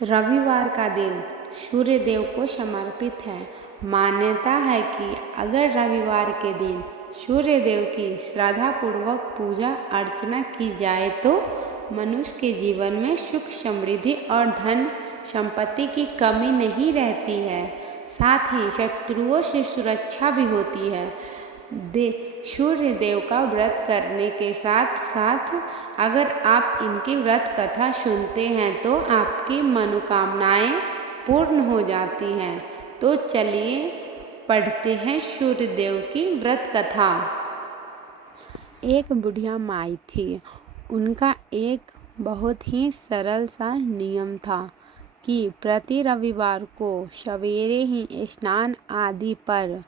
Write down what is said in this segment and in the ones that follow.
रविवार का दिन सूर्य देव को समर्पित है। मान्यता है कि अगर रविवार के दिन सूर्य देव की श्रद्धापूर्वक पूजा अर्चना की जाए तो मनुष्य के जीवन में सुख समृद्धि और धन संपत्ति की कमी नहीं रहती है। साथ ही शत्रुओं से सुरक्षा भी होती है। सूर्य देव का व्रत करने के साथ साथ अगर आप इनकी व्रत कथा सुनते हैं तो आपकी मनोकामनाएं पूर्ण हो जाती हैं। तो चलिए पढ़ते हैं सूर्य देव की व्रत कथा। एक बुढ़िया माई थी। उनका एक बहुत ही सरल सा नियम था कि प्रति रविवार को सवेरे ही स्नान आदि पर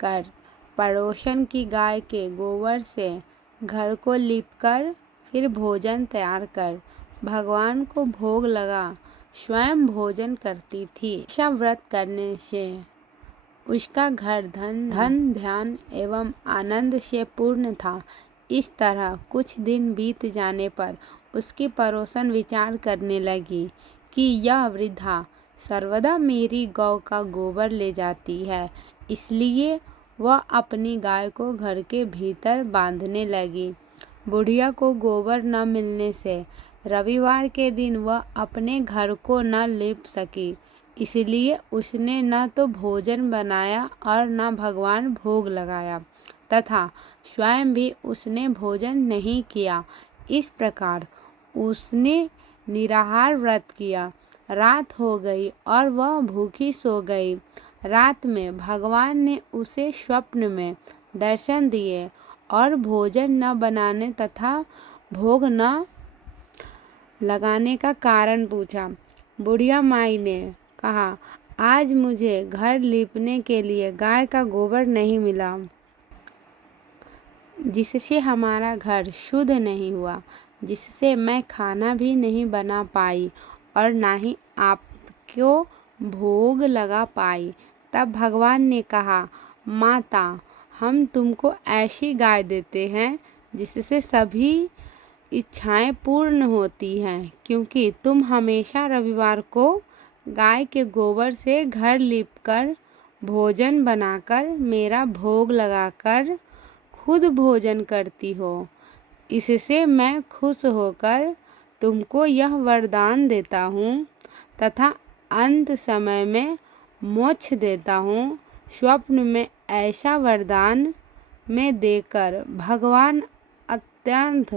कर पड़ोसन की गाय के गोबर से घर को लीपकर फिर भोजन तैयार कर भगवान को भोग लगा स्वयं भोजन करती थी। ऐसा व्रत करने से उसका घर धन ध्यान एवं आनंद से पूर्ण था। इस तरह कुछ दिन बीत जाने पर उसकी पड़ोसन विचार करने लगी कि यह वृद्धा सर्वदा मेरी गौ का गोबर ले जाती है, इसलिए वह अपनी गाय को घर के भीतर बांधने लगी। बुढ़िया को गोबर न मिलने से रविवार के दिन वह अपने घर को न लीप सकी, इसलिए उसने न तो भोजन बनाया और न भगवान भोग लगाया तथा स्वयं भी उसने भोजन नहीं किया। इस प्रकार उसने निराहार व्रत किया। रात हो गई और वह भूखी सो गई। रात में भगवान ने उसे स्वप्न में दर्शन दिए और भोजन न बनाने तथा भोग न लगाने का कारण पूछा। बुढ़िया माई ने कहा, आज मुझे घर लीपने के लिए गाय का गोबर नहीं मिला, जिससे हमारा घर शुद्ध नहीं हुआ, जिससे मैं खाना भी नहीं बना पाई और ना ही आपको भोग लगा पाई। तब भगवान ने कहा, माता, हम तुमको ऐसी गाय देते हैं जिससे सभी इच्छाएं पूर्ण होती हैं, क्योंकि तुम हमेशा रविवार को गाय के गोबर से घर लीपकर भोजन बनाकर मेरा भोग लगाकर खुद भोजन करती हो। इससे मैं खुश होकर तुमको यह वरदान देता हूँ तथा अंत समय में मोक्ष देता हूँ। स्वप्न में ऐसा वरदान में देकर भगवान अत्यंत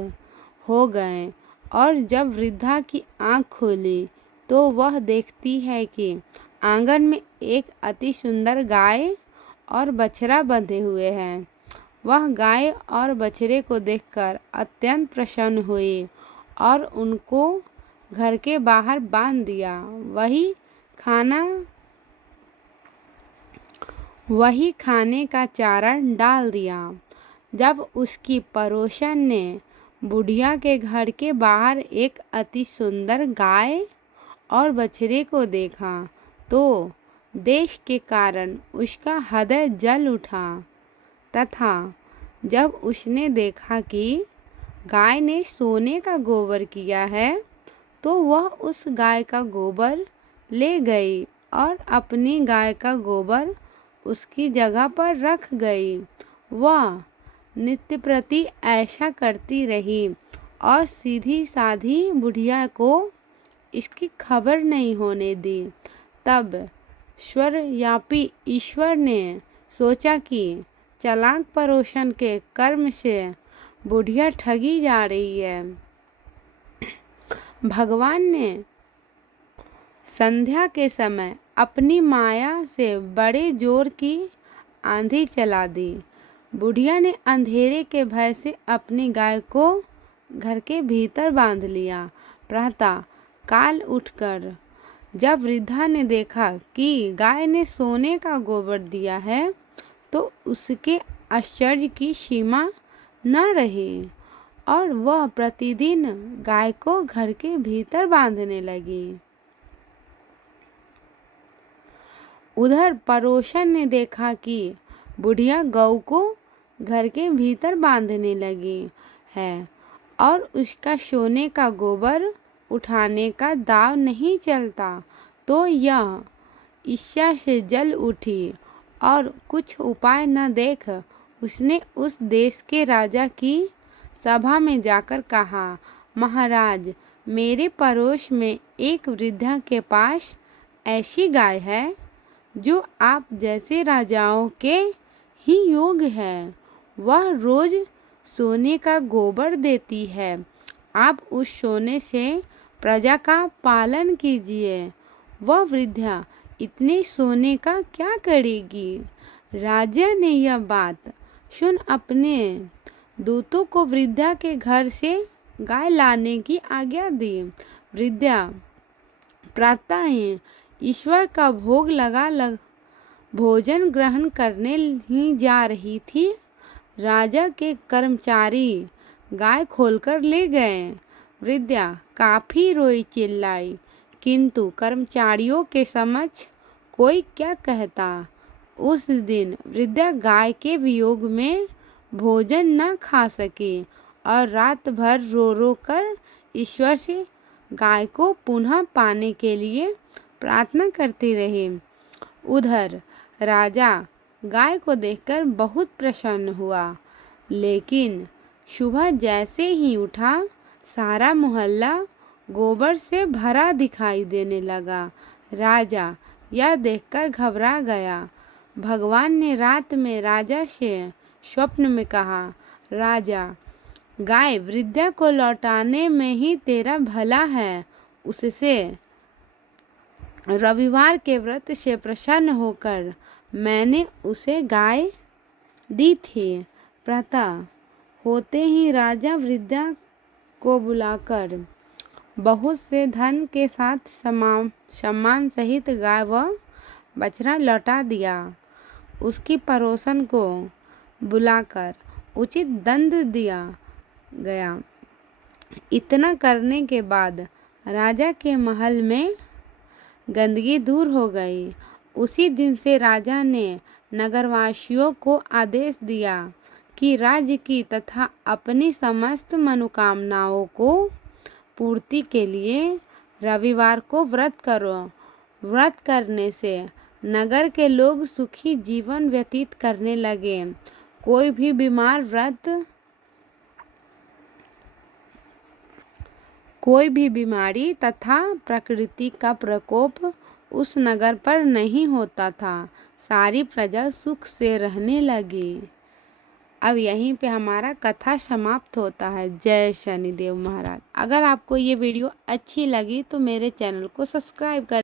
हो गए और जब वृद्धा की आँख खोली तो वह देखती है कि आंगन में एक अति सुंदर गाय और बछड़ा बंधे हुए हैं। वह गाय और बछड़े को देखकर अत्यंत प्रसन्न हुई और उनको घर के बाहर बांध दिया। वही खाने का चारा डाल दिया। जब उसकी पड़ोसन ने बुढ़िया के घर के बाहर एक अति सुंदर गाय और बछड़े को देखा तो देश के कारण उसका हृदय जल उठा तथा जब उसने देखा कि गाय ने सोने का गोबर किया है तो वह उस गाय का गोबर ले गई और अपनी गाय का गोबर उसकी जगह पर रख गई। वह नित्य प्रति ऐसा करती रही और सीधी साधी बुढ़िया को इसकी खबर नहीं होने दी। तब सर्वव्यापी ईश्वर ने सोचा कि चालाक पड़ोसन के कर्म से बुढ़िया ठगी जा रही है। भगवान ने संध्या के समय अपनी माया से बड़े जोर की आंधी चला दी। बुढ़िया ने अंधेरे के भय से अपनी गाय को घर के भीतर बांध लिया। प्रातः काल उठकर जब वृद्धा ने देखा कि गाय ने सोने का गोबर दिया है तो उसके आश्चर्य की सीमा न रही और वह प्रतिदिन गाय को घर के भीतर बांधने लगी। उधर पड़ोसन ने देखा कि बुढ़िया गौ को घर के भीतर बांधने लगी है और उसका सोने का गोबर उठाने का दाव नहीं चलता। तो यह ईर्ष्या से जल उठी और कुछ उपाय न देख उसने उस देश के राजा की सभा में जाकर कहा, महाराज, मेरे पड़ोस में एक वृद्धा के पास ऐसी गाय है जो आप जैसे राजाओं के ही योग्य है। वह रोज सोने का गोबर देती है। आप उस सोने से प्रजा का पालन कीजिए। वह वृद्धा इतने सोने का क्या करेगी? राजा ने यह बात सुन अपने दूतों को वृद्धा के घर से गाय लाने की आज्ञा दी। वृद्धा प्रातः ही ईश्वर का भोग लगा भोजन ग्रहण करने ही जा रही थी। राजा के कर्मचारी गाय खोलकर ले गए। वृद्धा काफी रोई चिल्लाई, किंतु कर्मचारियों के समक्ष कोई क्या कहता। उस दिन वृद्धा गाय के वियोग में भोजन न खा सकी और रात भर रो रो कर ईश्वर से गाय को पुनः पाने के लिए प्रार्थना करती रही। उधर राजा गाय को देखकर बहुत प्रसन्न हुआ, लेकिन सुबह जैसे ही उठा सारा मोहल्ला गोबर से भरा दिखाई देने लगा। राजा यह देखकर घबरा गया। भगवान ने रात में राजा से स्वप्न में कहा, राजा, गाय वृद्धा को लौटाने में ही तेरा भला है। उससे रविवार के व्रत से प्रसन्न होकर मैंने उसे गाय दी थी। प्रातः होते ही राजा वृद्धा को बुलाकर बहुत से धन के साथ सम्मान सहित गाय व बछड़ा लौटा दिया। उसकी पड़ोसन को बुलाकर उचित दंड दिया गया। इतना करने के बाद राजा के महल में गंदगी दूर हो गई। उसी दिन से राजा ने नगरवासियों को आदेश दिया कि राज्य की तथा अपनी समस्त मनोकामनाओं को पूर्ति के लिए रविवार को व्रत करो। व्रत करने से नगर के लोग सुखी जीवन व्यतीत करने लगे। कोई भी बीमार कोई भी बीमारी तथा प्रकृति का प्रकोप उस नगर पर नहीं होता था। सारी प्रजा सुख से रहने लगी। अब यहीं पे हमारा कथा समाप्त होता है। जय शनिदेव महाराज। अगर आपको ये वीडियो अच्छी लगी तो मेरे चैनल को सब्सक्राइब कर